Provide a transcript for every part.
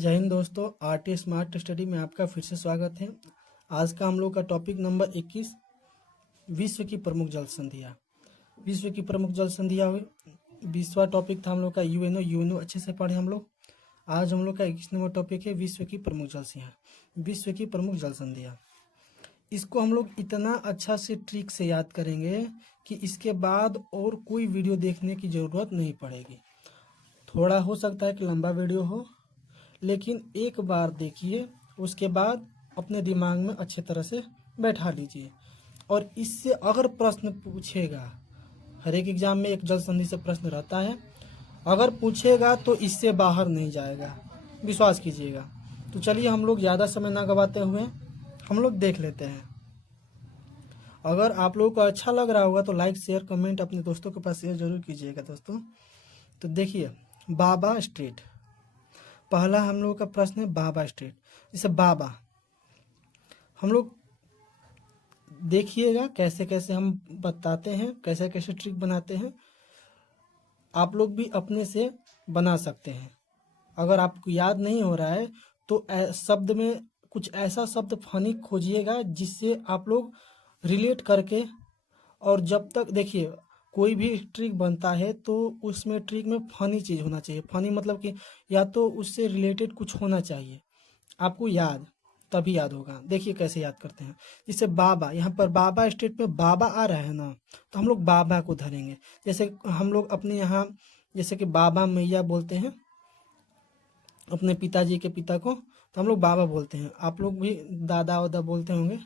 जय हिंद दोस्तों, RT smart study में आपका फिर से स्वागत है। आज का हम लोग का टॉपिक नंबर 21 विश्व की प्रमुख जल संधियाँ। विश्व की प्रमुख जल संधियाँ हुई 20वां टॉपिक था हम लोग का यूएनओ अच्छे से पढ़े हम लोग। आज हम लोग का 21 नंबर टॉपिक है विश्व की प्रमुख जल संधियाँ। विश्व की प्रमुख जल संधियाँ, इसको हम लोग इतना अच्छा से ट्रिक से याद करेंगे कि इसके बाद और कोई वीडियो देखने की ज़रूरत नहीं पड़ेगी। थोड़ा हो सकता है कि लंबा वीडियो हो, लेकिन एक बार देखिए, उसके बाद अपने दिमाग में अच्छे तरह से बैठा लीजिए। और इससे अगर प्रश्न पूछेगा, हर एक एग्जाम में एक जल संधि से प्रश्न रहता है, अगर पूछेगा तो इससे बाहर नहीं जाएगा, विश्वास कीजिएगा। तो चलिए हम लोग ज़्यादा समय ना गवाते हुए हम लोग देख लेते हैं। अगर आप लोगों को अच्छा लग रहा होगा तो लाइक शेयर कमेंट अपने दोस्तों के पास शेयर जरूर कीजिएगा दोस्तों। तो देखिए, बाबा स्ट्रेट, पहला हम लोग का प्रश्न है बाबा स्ट्रेट। जैसे बाबा, हम लोग देखिएगा कैसे कैसे हम बताते हैं, कैसे कैसे ट्रिक बनाते हैं। आप लोग भी अपने से बना सकते हैं। अगर आपको याद नहीं हो रहा है तो शब्द में कुछ ऐसा शब्द फनी खोजिएगा जिससे आप लोग रिलेट करके, और जब तक देखिए कोई भी ट्रिक बनता है तो उसमें ट्रिक में फनी चीज़ होना चाहिए। फनी मतलब कि या तो उससे रिलेटेड कुछ होना चाहिए, आपको याद, तभी याद होगा। देखिए कैसे याद करते हैं। जैसे बाबा, यहाँ पर बाबा स्टेट में बाबा आ रहा है ना, तो हम लोग बाबा को धरेंगे। जैसे हम लोग अपने यहाँ जैसे कि बाबा मैया बोलते हैं अपने पिताजी के पिता को, तो हम लोग बाबा बोलते हैं। आप लोग भी दादा वादा बोलते होंगे,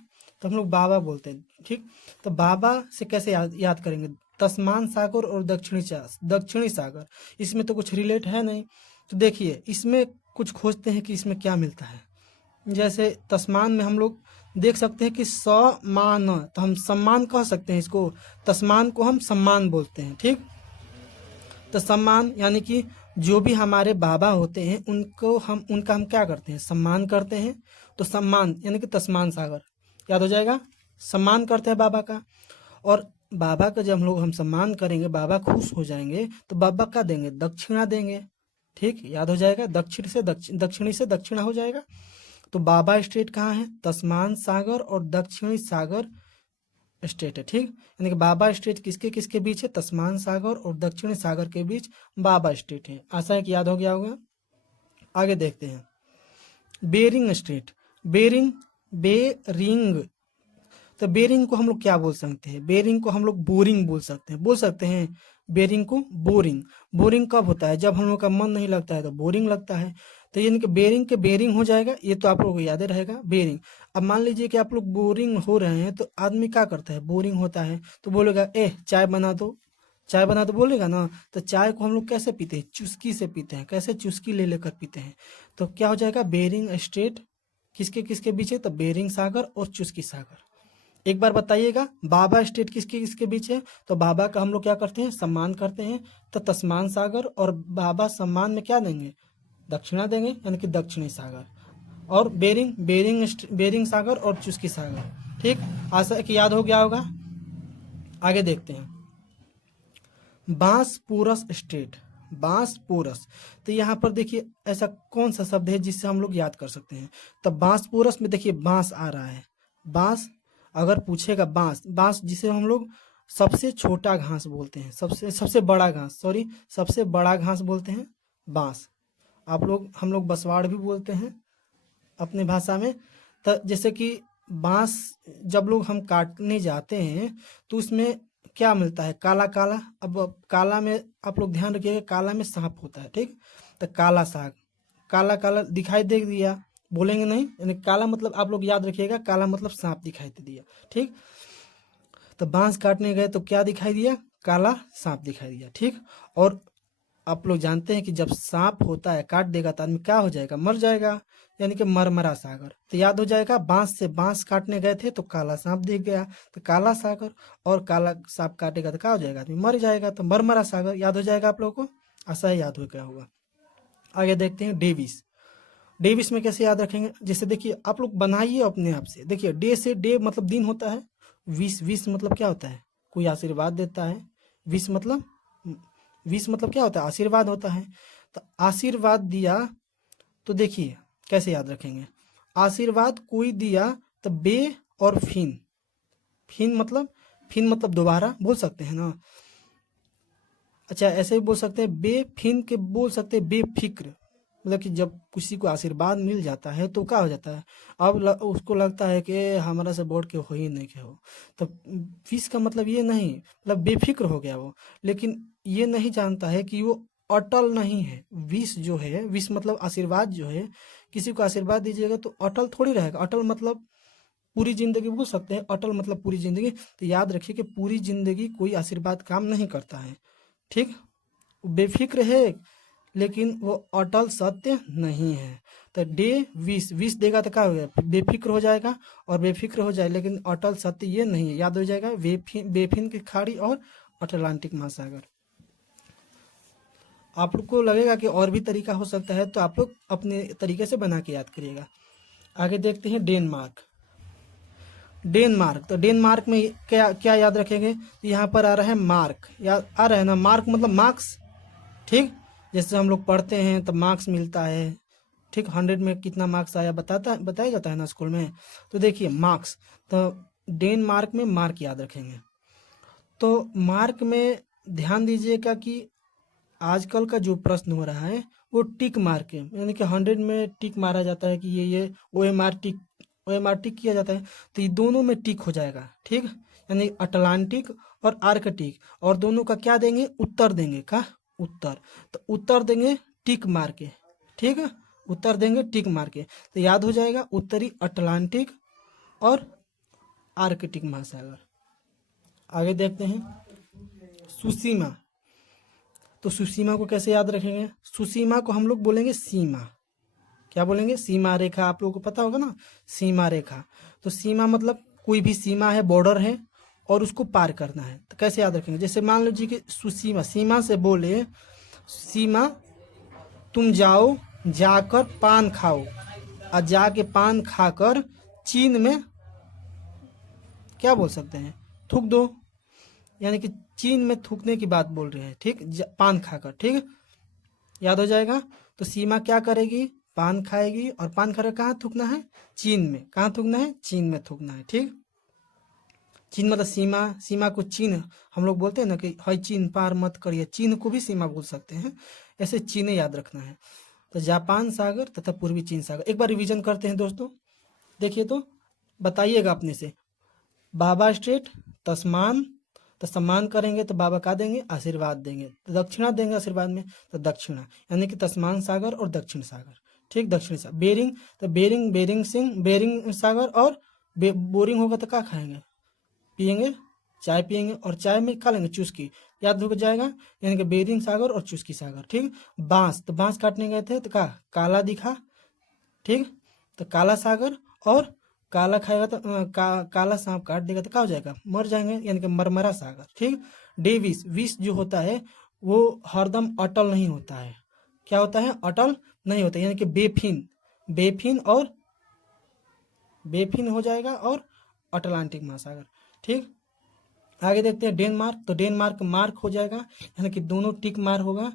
तो हम लोग बाबा बोलते हैं, ठीक। तो बाबा से कैसे याद करेंगे? तस्मान सागर और दक्षिणी सागर, इसमें तो कुछ रिलेट है नहीं। तो देखिए इसमें कुछ खोजते हैं कि इसमें क्या मिलता है। जैसे तस्मान में हम लोग देख सकते हैं कि समान, तो हम सम्मान कह सकते हैं इसको। तस्मान को हम सम्मान बोलते हैं, ठीक। तो सम्मान यानी कि जो भी हमारे बाबा होते हैं उनका हम क्या करते हैं? सम्मान करते हैं। तो सम्मान यानी कि तस्मान सागर याद हो जाएगा। सम्मान करते हैं बाबा का, और बाबा का जब हम सम्मान करेंगे, बाबा खुश हो जाएंगे तो बाबा का देंगे? दक्षिणा देंगे, ठीक। याद हो जाएगा, दक्षिणी से दक्षिणा हो जाएगा। तो बाबा स्टेट कहाँ है? तस्मान सागर और दक्षिणी सागर स्टेट है, ठीक। यानी कि बाबा स्टेट किसके किसके बीच है? तस्मान सागर और दक्षिणी सागर के बीच बाबा स्टेट है। आशा है कि याद हो गया होगा। आगे देखते हैं बेरिंग स्टेट। बेरिंग, तो बेरिंग को हम लोग क्या बोल सकते हैं? बेरिंग को हम लोग बोरिंग बोल सकते हैं बेरिंग को बोरिंग। बोरिंग कब होता है? जब हम लोग का मन नहीं लगता है तो बोरिंग लगता है। तो यानी कि बेरिंग के बेरिंग हो जाएगा, ये तो आप लोगों को याद रहेगा बेरिंग। अब मान लीजिए कि आप लोग बोरिंग हो रहे हैं, तो आदमी क्या करता है? बोरिंग होता है तो बोलेगा चाय बना दो, चाय बना दो बोलेगा ना। तो चाय को हम लोग कैसे पीते हैं? चुस्की से पीते हैं। कैसे? चुस्की ले लेकर पीते हैं। तो क्या हो जाएगा? बेरिंग स्टेट किसके किसके बीच है? तो बेरिंग सागर और चुस्की सागर। एक बार बताइएगा, बाबा स्टेट किसके किसके बीच है? तो बाबा का हम लोग क्या करते हैं? सम्मान करते हैं। तो तस्मान सागर, और बाबा सम्मान में क्या देंगे? दक्षिणा देंगे, यानी कि दक्षिणी सागर। और बेरिंग सागर और चुस्की सागर, ठीक। आशा है कि याद हो गया होगा। आगे देखते हैं बांसपुरस स्टेट। बांसपुरस, तो यहाँ पर देखिए ऐसा कौन सा शब्द है जिससे हम लोग याद कर सकते हैं? तो बांसपुरस में देखिए बांस आ रहा है। बांस अगर पूछेगा, बांस जिसे हम लोग सबसे छोटा घास बोलते हैं, सबसे बड़ा घास, सॉरी, सबसे बड़ा घास बोलते हैं बांस। हम लोग बसवाड़ भी बोलते हैं अपने भाषा में। तो जैसे कि बांस जब लोग हम काटने जाते हैं तो उसमें क्या मिलता है? काला काला। अब काला में आप लोग ध्यान रखिएगा, काला में सांप होता है, ठीक। तो काला साग, काला काला दिखाई दे दिया, बोलेंगे नहीं, यानी काला मतलब आप लोग याद रखिएगा, काला मतलब सांप दिखाई दे दिया, ठीक। तो बांस काटने गए तो क्या दिखाई दिया? काला सांप दिखाई दिया, ठीक। और आप लोग जानते हैं कि जब सांप होता है काट देगा तो आदमी क्या हो जाएगा? मर जाएगा, यानी कि मरमरा सागर। तो याद हो जाएगा, बांस से बांस काटने गए थे तो काला सांप दिख गया, तो काला सागर। और काला सांप काटेगा तो क्या हो जाएगा? आदमी मर जाएगा, तो मरमरा सागर। याद हो जाएगा आप लोगों को, ऐसा ही याद हो गया होगा। आगे देखते हैं डेविस। डेविस में कैसे याद रखेंगे? जैसे देखिए आप लोग बनाइए अपने आप से। देखिए डे से डे मतलब दिन होता है। विश मतलब क्या होता है? कोई आशीर्वाद देता है। विश मतलब क्या होता है? आशीर्वाद होता है। तो आशीर्वाद दिया तो देखिए कैसे याद रखेंगे। आशीर्वाद कोई दिया तो बे और फिन, फिन मतलब दोबारा बोल सकते हैं ना। अच्छा ऐसे भी बोल सकते हैं, बेफिन के बोल सकते हैं बेफिक्र, मतलब कि जब किसी को आशीर्वाद मिल जाता है तो क्या हो जाता है, अब उसको लगता है कि हमारा से बढ़ के हो ही नहीं के हो। तो विश का मतलब ये नहीं, मतलब बेफिक्र हो गया वो, लेकिन ये नहीं जानता है कि वो अटल नहीं है। विश जो है, विश मतलब आशीर्वाद जो है, किसी को आशीर्वाद दीजिएगा तो अटल थोड़ी रहेगा। अटल मतलब पूरी जिंदगी बोल सकते हैं, अटल मतलब पूरी जिंदगी। तो याद रखिए कि पूरी जिंदगी कोई आशीर्वाद काम नहीं करता है, ठीक। बेफिक्र है लेकिन वो अटल सत्य नहीं है। तो डे विश, विश देगा तो क्या हो गया, बेफिक्र हो जाएगा, और बेफिक्र हो जाए लेकिन अटल सत्य ये नहीं है, याद हो जाएगा। बेफिन की खाड़ी और अटलांटिक महासागर। आप लोग को लगेगा कि और भी तरीका हो सकता है, तो आप लोग अपने तरीके से बना के याद करिएगा। आगे देखते हैं डेनमार्क। डेनमार्क, तो डेनमार्क में क्या क्या याद रखेंगे, तो यहाँ पर आ रहा है मार्क, याद आ रहा है ना, मार्क मतलब मार्क्स, ठीक। जैसे हम लोग पढ़ते हैं तो मार्क्स मिलता है, ठीक। 100 में कितना मार्क्स आया बताया जाता है ना स्कूल में। तो देखिए मार्क्स, तो डेनमार्क में मार्क याद रखेंगे। तो मार्क में ध्यान दीजिएगा कि आजकल का जो प्रश्न हो रहा है वो टिक मार्क है, यानी कि 100 में टिक मारा जाता है कि ये OMR टिक किया जाता है। तो ये दोनों में टिक हो जाएगा, ठीक। यानी अटलांटिक और आर्कटिक, और दोनों का क्या देंगे, उत्तर देंगे, का उत्तर। तो उत्तर देंगे टिक मार के, ठीक है, उत्तर देंगे टिक मार के। तो याद हो जाएगा उत्तरी अटलांटिक और आर्कटिक महासागर। आगे देखते हैं सुसीमा। तो सुसीमा को कैसे याद रखेंगे, सुसीमा को हम लोग बोलेंगे सीमा। क्या बोलेंगे, सीमा रेखा, आप लोगों को पता होगा ना, सीमा रेखा। तो सीमा मतलब कोई भी सीमा है, बॉर्डर है, और उसको पार करना है। तो कैसे याद रखेंगे, जैसे मान लीजिए कि सुसीमा, सीमा से बोले सीमा तुम जाओ जाकर पान खाओ, और जाके पान खाकर चीन में क्या बोल सकते हैं, थूक दो, यानी कि चीन में थूकने की बात बोल रहे हैं, ठीक। पान खाकर, ठीक, याद हो जाएगा। तो सीमा क्या करेगी, पान खाएगी, और पान खाकर कहाँ थूकना है, चीन में। कहाँ थूकना है, चीन में थूकना है, ठीक। चीन मतलब सीमा, सीमा को चीन हम लोग बोलते हैं ना कि हई चीन पार मत करिए, चीन को भी सीमा बोल सकते हैं, ऐसे चीन याद रखना है। तो जापान सागर तथा पूर्वी चीन सागर, एक बार रिवीजन करते हैं दोस्तों। देखिए तो बताइएगा अपने से, बाबा स्ट्रेट, तस्मान, तो सम्मान करेंगे तो बाबा का देंगे, आशीर्वाद देंगे, तो दक्षिणा देंगे आशीर्वाद में, तो दक्षिणा, यानी कि तस्मान सागर और दक्षिण सागर, ठीक। दक्षिण सागर, बेरिंग, तो बेरिंग सागर, और बोरिंग होगा तो क्या खाएंगे, पियेंगे, चाय पियेंगे, और चाय में खा लेंगे चुस्की, याद हो जाएगा, यानी कि बेरिंग सागर और चुस्की सागर, ठीक। बांस, तो बांस काटने गए थे तो का काला दिखा, ठीक। तो काला सागर, और काला खाएगा तो काला सांप काट देगा तो क्या हो जाएगा, मर जाएंगे, यानी कि मरमरा सागर, ठीक। डेविस, विष जो होता है वो हरदम अटल नहीं होता है, क्या होता है, अटल नहीं होता, यानी कि बेफिन, बेफिन और बेफिन हो जाएगा, और अटलांटिक महासागर, ठीक। आगे देखते हैं डेनमार्क, तो डेनमार्क मार्क हो जाएगा, यानी कि दोनों टिक मार होगा,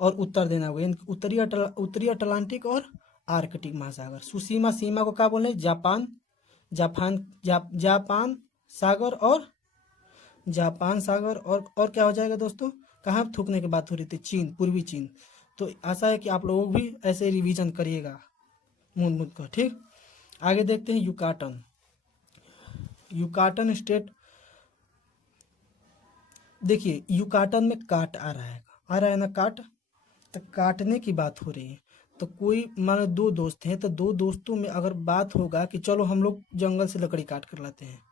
और उत्तर देना होगा, यानी उत्तरी अटलांटिक और आर्कटिक महासागर। सुसीमा, सीमा को क्या बोले, जापान, जापान सागर, और जापान सागर, और क्या हो जाएगा दोस्तों, कहाँ थूकने की बात हो रही थी, चीन, पूर्वी चीन। तो आशा है कि आप लोग भी ऐसे रिवीजन करिएगा मूंद मूंद कर, ठीक। आगे देखते हैं युकाटन। युकाटन स्टेट, देखिए युकाटन में काट आ रहा है ना काट, तो काटने की बात हो रही है। तो कोई मान लो दो दोस्त हैं, तो दो दोस्तों में अगर बात होगा कि चलो हम लोग जंगल से लकड़ी काट कर लाते हैं,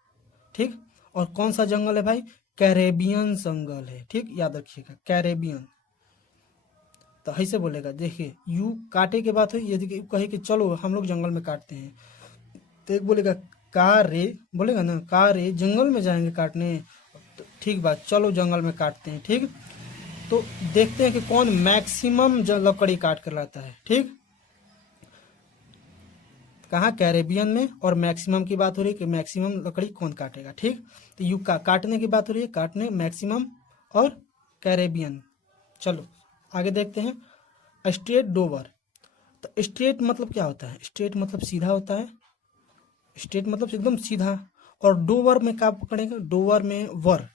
ठीक। और कौन सा जंगल है भाई, कैरेबियन जंगल है, ठीक, याद रखिएगा कैरेबियन। तो ऐसे बोलेगा, देखिए यू काटे के बात हुई, यदि कहे कि चलो हम लोग जंगल में काटते हैं, तो एक बोलेगा का रे, बोलेगा ना का रे जंगल में जाएंगे काटने, तो ठीक बात, चलो जंगल में काटते हैं, ठीक। तो देखते हैं कि कौन मैक्सिमम लकड़ी काट कर लाता है, ठीक। कहाँ, कैरेबियन में, और मैक्सिमम की बात हो रही है कि मैक्सिमम लकड़ी कौन काटेगा, ठीक। तो यू का काटने की बात हो रही है, काटने मैक्सिमम और कैरेबियन। चलो आगे देखते हैं स्ट्रेट डोवर। तो स्ट्रेट मतलब क्या होता है? स्ट्रेट मतलब सीधा होता है, स्ट्रेट मतलब एकदम सीधा। और डोवर में क्या पकड़ेगा? डोवर में वर,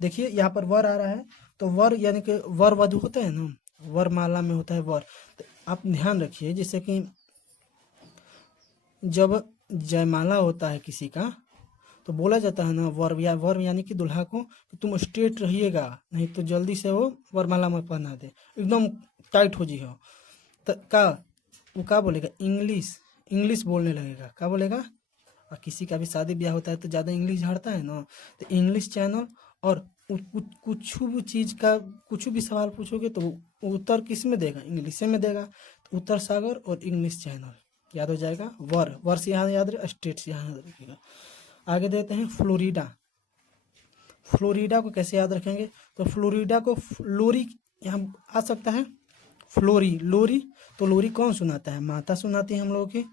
देखिए यहाँ पर वर आ रहा है, तो वर यानी कि वर वधु होता है ना, वर माला में होता है वर। तो आप ध्यान रखिए, जैसे कि जब जयमाला होता है किसी का, तो बोला जाता है ना वर, या वर यानी कि दूल्हा को कि तुम स्ट्रेट रहिएगा, नहीं तो जल्दी से वो वरमाला में पहना दे, एकदम टाइट हो जी हो। तो का वो क्या बोलेगा? इंग्लिश, इंग्लिश बोलने लगेगा। क्या बोलेगा? और किसी का भी शादी ब्याह होता है तो ज़्यादा इंग्लिश झाड़ता है ना, तो इंग्लिश चैनल। और कुछ भी चीज़ का कुछ भी सवाल पूछोगे तो वो उत्तर किस में देगा? इंग्लिश में देगा। तो उत्तर सागर और इंग्लिश चैनल याद हो जाएगा। वर, वर से यहाँ याद रहे, स्टेट से यहाँ याद रखिएगा। आगे देते हैं फ्लोरिडा। फ्लोरिडा को कैसे याद रखेंगे? तो फ्लोरिडा को फ्लोरी यहाँ आ सकता है, फ्लोरी, लोरी। तो लोरी कौन सुनाता है? माता सुनाती है हम लोगों की।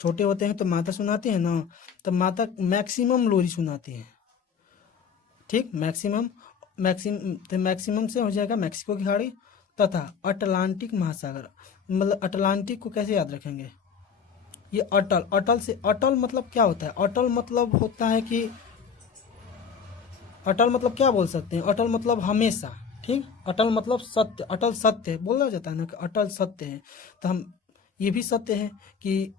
छोटे होते हैं तो माता सुनाती है ना, तो माता मैक्सिमम लोरी सुनाती है। ठीक, मैक्सिमम, तो मैक्सिमम से हो जाएगा मैक्सिको की खाड़ी तथा अटलांटिक महासागर। मतलब अटलांटिक को कैसे याद रखेंगे? ये अटल, अटल से, अटल मतलब क्या होता है? अटल मतलब होता है कि, अटल मतलब क्या बोल सकते हैं? अटल मतलब हमेशा। ठीक, अटल मतलब सत्य, अटल सत्य बोला जाता है ना कि अटल सत्य है। तो हम ये भी सत्य है कि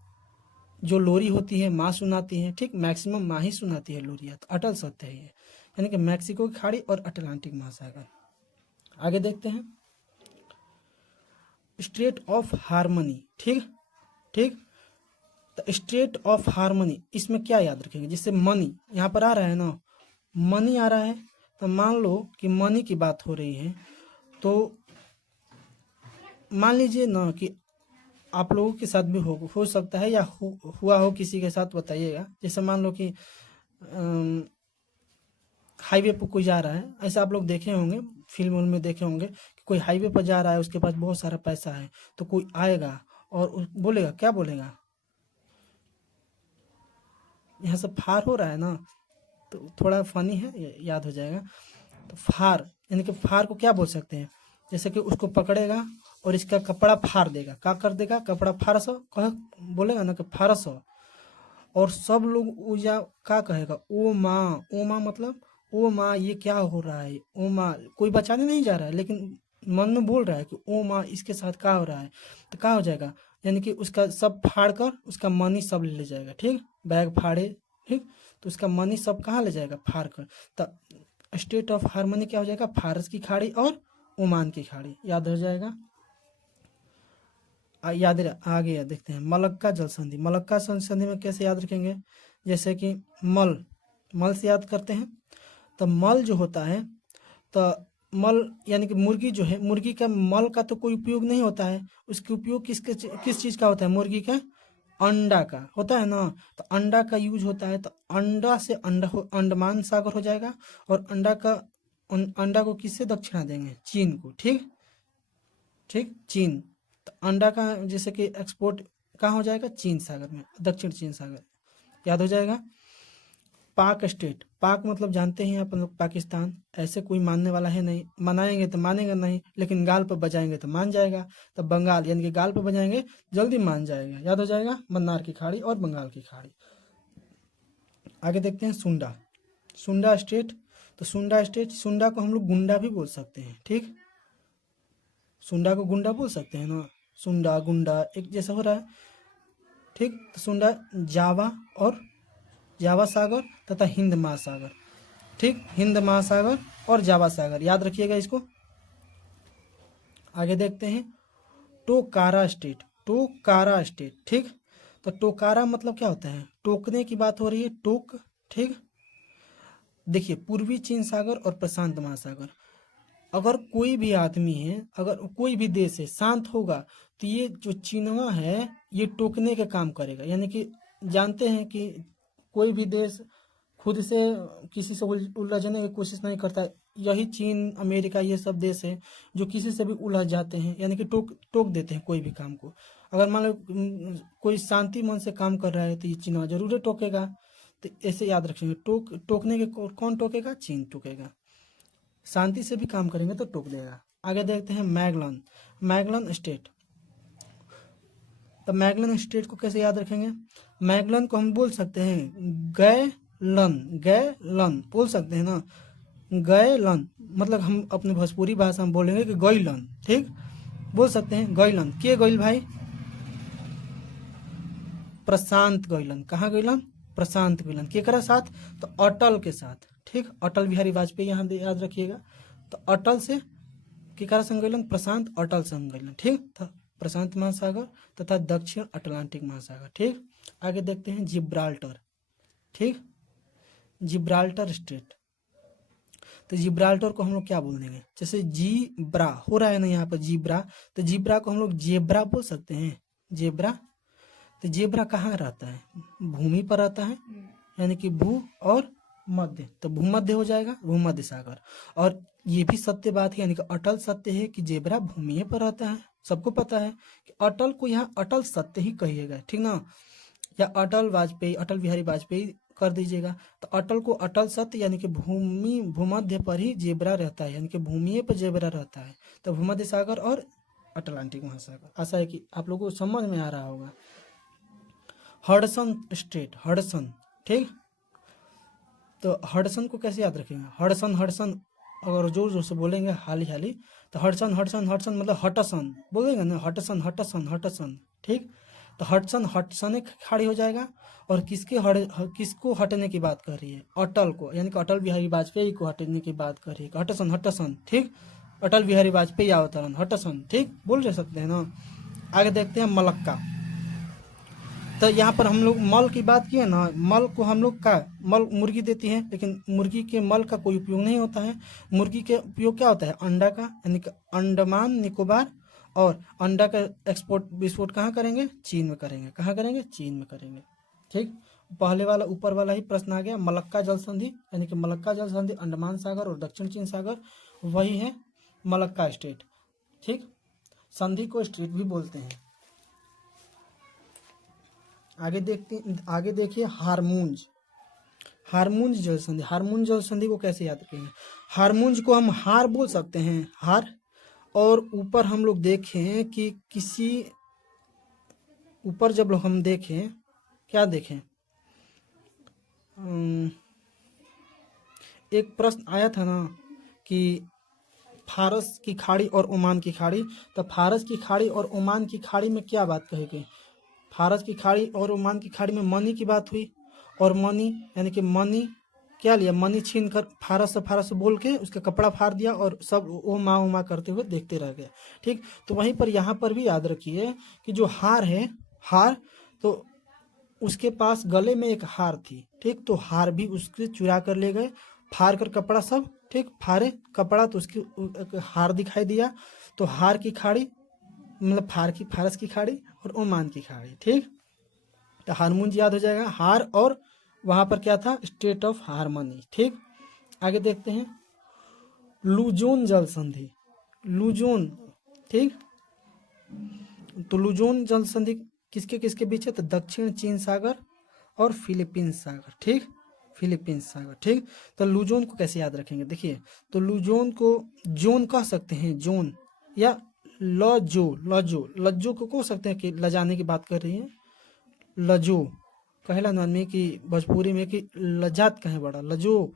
जो लोरी होती है माँ सुनाती है। ठीक, मैक्सिमम माँ ही सुनाती है लोरिया, तो अटल सत्य है ये, यानी कि मैक्सिको की खाड़ी और अटलांटिक महासागर। आगे देखते हैं स्ट्रेट ऑफ हार्मनी। ठीक, ठीक, तो स्ट्रेट ऑफ हार्मनी इसमें क्या याद रखेंगे? जैसे मनी यहाँ पर आ रहा है ना, मनी आ रहा है, तो मान लो कि मनी की बात हो रही है, तो मान लीजिए ना कि आप लोगों के साथ भी हो सकता है, या हुआ हो किसी के साथ, बताइएगा। जैसे मान लो कि हाईवे पर कोई जा रहा है, ऐसा आप लोग देखे होंगे, फिल्म में देखे होंगे कि कोई हाईवे पर जा रहा है, उसके पास बहुत सारा पैसा है, तो कोई आएगा और बोलेगा, क्या बोलेगा? यहाँ से फार हो रहा है ना, तो थोड़ा फनी है, याद हो जाएगा। तो फार यानी कि फार को क्या बोल सकते हैं? जैसे कि उसको पकड़ेगा और इसका कपड़ा फाड़ देगा। क्या कर देगा? कपड़ा फाड़ सो कह बोलेगा ना कि फाड़ सो। और सब लोग ऊजा क्या कहेगा? ओ माँ, ओ माँ मतलब ओ माँ ये क्या हो रहा है? ओ माँ, कोई बचाने नहीं जा रहा है लेकिन मन में बोल रहा है कि ओ माँ इसके साथ क्या हो रहा है। तो क्या हो जाएगा? यानी कि उसका सब फाड़ कर उसका मनी सब ले जाएगा। ठीक, बैग फाड़े, ठीक, तो उसका मनी सब कहाँ ले जाएगा? फाड़ कर। तो स्टेट ऑफ हार्मनी क्या हो जाएगा? फारस की खाड़ी और ओमान की खाड़ी याद हो जाएगा। आगे देखते हैं मलक्का जल संधि। मलक्का जल संधि में कैसे याद रखेंगे? जैसे कि मल, मल से याद करते हैं। तो मल जो होता है, तो मल यानी कि मुर्गी जो है, मुर्गी का मल का तो कोई उपयोग नहीं होता है। उसके उपयोग किस चीज़ का होता है? मुर्गी का अंडा का होता है ना, तो अंडा का यूज होता है। तो अंडा से अंडमान सागर हो जाएगा। और अंडा को किससे दक्षिणा देंगे? चीन को। ठीक, ठीक, चीन। तो अंडा का जैसे कि एक्सपोर्ट कहाँ हो जाएगा? चीन सागर में, दक्षिण चीन सागर, याद हो जाएगा। पाक स्टेट, पाक मतलब जानते हैं अपन लोग, पाकिस्तान। ऐसे कोई मानने वाला है नहीं, मनाएंगे तो मानेगा नहीं, लेकिन गाल पर बजाएंगे तो मान जाएगा। तो बंगाल यानी कि गाल पर बजाएंगे जल्दी मान जाएगा, याद हो जाएगा। मन्नार की खाड़ी और बंगाल की खाड़ी। आगे देखते हैं सुंडा, सुंडा स्टेट। तो सुंडा स्टेट, सुंडा को हम लोग गुंडा भी बोल सकते हैं। ठीक, सुंडा को गुंडा बोल सकते हैं ना, सुंडा गुंडा एक जैसा हो रहा है। ठीक, तो सुंडा जावा और जावा सागर तथा हिंद महासागर। ठीक, हिंद महासागर और जावा सागर याद रखिएगा इसको। आगे देखते हैं टोकारा स्टेट, टोकारा स्टेट। ठीक, तो टोकारा मतलब क्या होता है? टोकने की बात हो रही है, टोक। ठीक, देखिए पूर्वी चीन सागर और प्रशांत महासागर, अगर कोई भी आदमी है, अगर कोई भी देश है शांत होगा, तो ये जो चीनवा है ये टोकने का काम करेगा। यानी कि जानते हैं कि कोई भी देश खुद से किसी से उलझने की कोशिश नहीं करता। यही चीन, अमेरिका, ये सब देश है जो किसी से भी उलझ जाते हैं, यानी कि टोक टोक देते हैं कोई भी काम को। अगर मान लो कोई शांति मन से काम कर रहा है तो ये चीनवा जरूर टोकेगा। तो ऐसे याद रखेंगे, टोकने के कौन टोकेगा? चीन टोकेगा। शांति से भी काम करेंगे तो टोक देगा। आगे देखते हैं मैगलन, मैगलन स्टेट। तो मैगलन स्टेट को कैसे याद रखेंगे? मैगलन को हम बोल सकते हैं गैलन बोल सकते हैं ना, गैलन मतलब हम अपने भोजपुरी भाषा में बोलेंगे कि गैलन, ठीक, बोल सकते हैं गैलन। के गैल भाई? प्रशांत गैलन। कहाँ गैलन? प्रशांत गैलन। केकरा साथ? तो अटल के साथ, ठीक, अटल बिहारी वाजपेयी यहाँ याद रखिएगा। तो अटल से केकरा संग गैलन? प्रशांत अटल संग गैलन, ठीक, तो प्रशांत महासागर तथा दक्षिण अटलांटिक महासागर, ठीक। आगे देखते हैं जिब्राल्टर, ठीक, जिब्राल्टर स्टेट। तो जिब्राल्टर को हम लोग क्या बोल देंगे? जैसे जीब्रा हो रहा है ना यहाँ पर जीब्रा, तो जीब्रा को हम लोग जेब्रा बोल सकते हैं, जेब्रा। तो जेब्रा कहाँ रहता है? भूमि पर रहता है, यानी कि भू और मध्य, तो भूमध्य हो जाएगा, भूमध्य सागर। और ये भी सत्य बात है, यानी कि अटल सत्य है कि जेब्रा भूमि पर रहता है। सबको पता है कि अटल को यहाँ अटल सत्य ही कहिएगा, ठीक ना, या अटल वाजपेयी, अटल बिहारी वाजपेयी कर दीजिएगा। तो अटल को अटल सत्य यानी कि भूमि भूमध्य पर ही जेब्रा रहता है, यानी कि भूमि पर जेब्रा रहता है। तो भूमध्य सागर और अटलांटिक महासागर। आशा है कि आप लोगों को समझ में आ रहा होगा। हडसन स्टेट, हडसन, ठीक। तो हडसन को कैसे याद रखेंगे? हडसन, हडसन अगर जोर जोर से बोलेंगे हाली हाली, तो हडसन हडसन हडसन मतलब हटसन बोलेंगे ना, हटसन हटसन हटसन, ठीक। तो हटसन हटसन खाड़ी हो जाएगा। और किसको हटने की बात कर रही है? अटल को, यानी कि अटल बिहारी वाजपेयी को हटने की बात कर रही है। हटसन हटसन, ठीक, अटल बिहारी वाजपेयी अवतरण हटसन, ठीक, बोल रह सकते हैं ना। आगे देखते हैं मलक्का। तो यहाँ पर हम लोग मल की बात की है ना, मल को हम लोग का मल मुर्गी देती है, लेकिन मुर्गी के मल का कोई उपयोग नहीं होता है। मुर्गी के उपयोग क्या होता है? अंडा का, यानी कि अंडमान निकोबार, और अंडा का एक्सपोर्ट विस्फोट कहाँ करेंगे? चीन में करेंगे। कहाँ करेंगे? चीन में करेंगे, ठीक। पहले वाला ऊपर वाला ही प्रश्न आ गया। मलक्का जल संधि, यानी कि मलक्का जल संधि अंडमान सागर और दक्षिण चीन सागर, वही है मलक्का स्टेट, ठीक। संधि को स्टेट भी बोलते हैं। आगे देखिए हारमुंज, हारमुंज जल संधि। हारमुंज जल संधि को कैसे याद रखेंगे? हारमुंज को हम हार बोल सकते हैं, हार। और ऊपर हम लोग देखें कि किसी ऊपर जब लोग हम देखें, क्या देखें, एक प्रश्न आया था ना कि फारस की खाड़ी और ओमान की खाड़ी। तो फारस की खाड़ी और ओमान की खाड़ी में क्या बात कही गई? फारस की खाड़ी और ओमान की खाड़ी में मनी की बात हुई। और मनी यानी कि मनी क्या लिया? मनी छीन कर फारस बोल के उसका कपड़ा फाड़ दिया और सब ओ माँ करते हुए देखते रह गए, ठीक। तो वहीं पर यहाँ पर भी याद रखिए कि जो हार है, हार, तो उसके पास गले में एक हार थी, ठीक। तो हार भी उसके चुरा कर ले गए, फाड़ कर कपड़ा सब, ठीक, फाड़े कपड़ा तो उसकी हार दिखाई दिया। तो हार की खाड़ी मतलब फारस की खाड़ी और ओमान की खाड़ी, ठीक। तो हारमुंज याद हो जाएगा, हार, और वहां पर क्या था? स्टेट ऑफ हारमोनी, ठीक। आगे देखते हैं लुजोन जल संधि, लुजोन, ठीक। तो लुजोन जल संधि किसके किसके बीच है? तो दक्षिण चीन सागर और फिलीपींस सागर, ठीक, फिलीपींस सागर, ठीक। तो लुजोन को कैसे याद रखेंगे? देखिए, तो लुजोन को जोन कह सकते हैं, जोन, या लज्जो को कह सकते हैं कि लजाने की बात कर रही है, लजो कहला ना में कि भोजपुरी में कि लज्जात कहे बड़ा, लजो,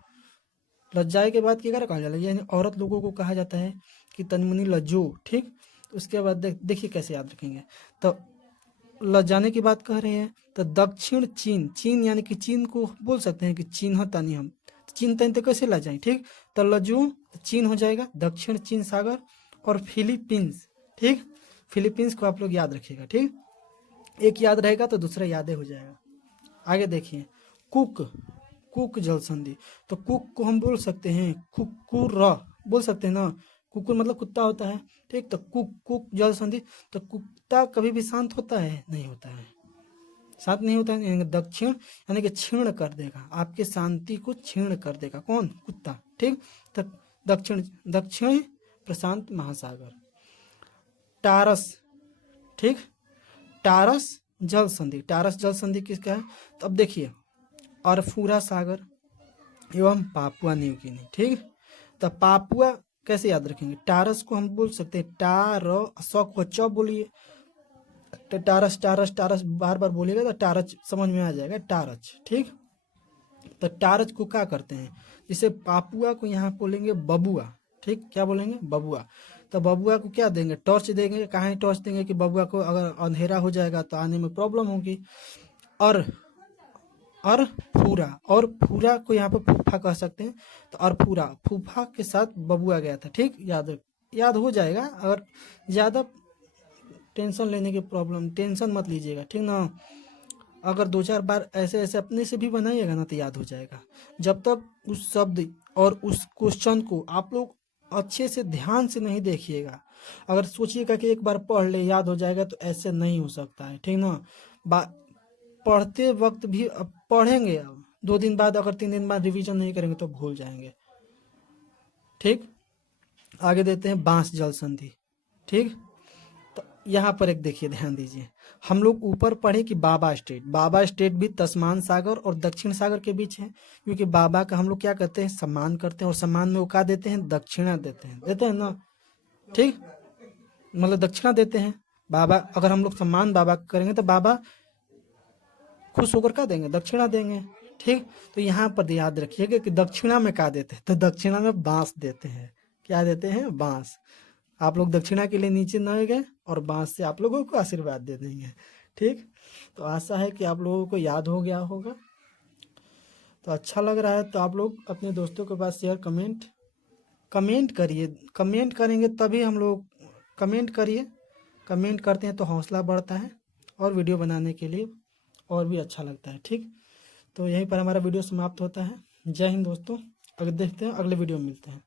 लज्जाए के बाद क्या कहा जाता है? यानी औरत लोगों को कहा जाता है कि तनमुनी लज्जो, ठीक। उसके बाद देखिए कैसे याद रखेंगे। तो लजाने की बात कह रहे हैं, तो दक्षिण चीन, चीन यानी कि चीन को बोल सकते हैं कि चीन तानी हम, चीन तन तो कैसे लजाएं, ठीक। तो लजो चीन हो जाएगा, दक्षिण चीन सागर और फिलीपींस, ठीक। फिलीपींस को आप लोग याद रखिएगा, ठीक। एक याद रहेगा तो दूसरा यादें हो जाएगा। आगे देखिए कुक जल संधि। तो कुक को हम बोल सकते हैं कुकुर बोल सकते हैं ना, कुकुर मतलब कुत्ता होता है, ठीक। तो कुक जल संधि। तो कुत्ता कभी भी शांत होता है? नहीं होता है, शांत नहीं होता है, यानी दक्षिण यानी कि छीण कर देगा, आपके शांति को छीण कर देगा, कौन? कुत्ता, ठीक। तो दक्षिण प्रशांत महासागर। टारस, ठीक, टारस जल संधि। टारस जल संधि किसका है? तो अब देखिए अरफूरा सागर एवं पापुआ न्यू गिनी, ठीक। तो पापुआ कैसे याद रखेंगे? टारस को हम बोल सकते हैं टार, स को च बोलिए, टारच टारच टारच बार बार बोलिएगा तो टारच समझ में आ जाएगा, टारच। ठीक, तो टारच को क्या करते हैं, जैसे पापुआ को यहाँ बोलेंगे बबुआ। ठीक, क्या बोलेंगे, बबुआ। तो बबुआ को क्या देंगे, टॉर्च देंगे। कहाँ टॉर्च देंगे कि बबुआ को अगर अंधेरा हो जाएगा तो आने में प्रॉब्लम होगी। और फूरा, और फूरा को यहाँ पे फूफा कह सकते हैं। तो और फूरा, फूफा के साथ बबुआ गया था। ठीक, याद हो जाएगा। अगर ज़्यादा टेंशन लेने की प्रॉब्लम, टेंशन मत लीजिएगा, ठीक ना। अगर 2-4 बार ऐसे ऐसे अपने से भी बनाइएगा ना तो याद हो जाएगा। जब तक उस शब्द और उस क्वेश्चन को आप लोग अच्छे से ध्यान से नहीं देखिएगा, अगर सोचिएगा कि एक बार पढ़ ले याद हो जाएगा, तो ऐसे नहीं हो सकता है, ठीक ना। पढ़ते वक्त भी अब पढ़ेंगे, अब 2 दिन बाद अगर 3 दिन बाद रिवीजन नहीं करेंगे तो भूल जाएंगे। ठीक, आगे देते हैं बांस जल संधि। ठीक, तो यहाँ पर एक देखिए, ध्यान दीजिए, हम लोग ऊपर पढ़े कि बाबा स्टेट, बाबा स्टेट भी तस्मान सागर और दक्षिण सागर के बीच है, क्योंकि बाबा का हम लोग क्या करते हैं, सम्मान करते हैं, और सम्मान में वो क्या देते हैं, दक्षिणा देते हैं ना। ठीक, मतलब दक्षिणा देते हैं बाबा। अगर हम लोग सम्मान बाबा करेंगे तो बाबा खुश होकर क्या देंगे, दक्षिणा देंगे। ठीक, तो यहाँ पर याद रखिएगा कि दक्षिणा में क्या देते हैं, तो दक्षिणा में बांस देते हैं। क्या देते हैं, बांस। आप लोग दक्षिणा के लिए नीचे न गए और बांस से आप लोगों को आशीर्वाद दे देंगे। ठीक, तो आशा है कि आप लोगों को याद हो गया होगा। तो अच्छा लग रहा है तो आप लोग अपने दोस्तों के पास शेयर, कमेंट करिए। कमेंट करेंगे तभी हम लोग, कमेंट करिए, कमेंट करते हैं तो हौसला बढ़ता है और वीडियो बनाने के लिए और भी अच्छा लगता है। ठीक, तो यहीं पर हमारा वीडियो समाप्त होता है। जय हिंद दोस्तों, अगर देखते हैं अगले वीडियो में मिलते हैं।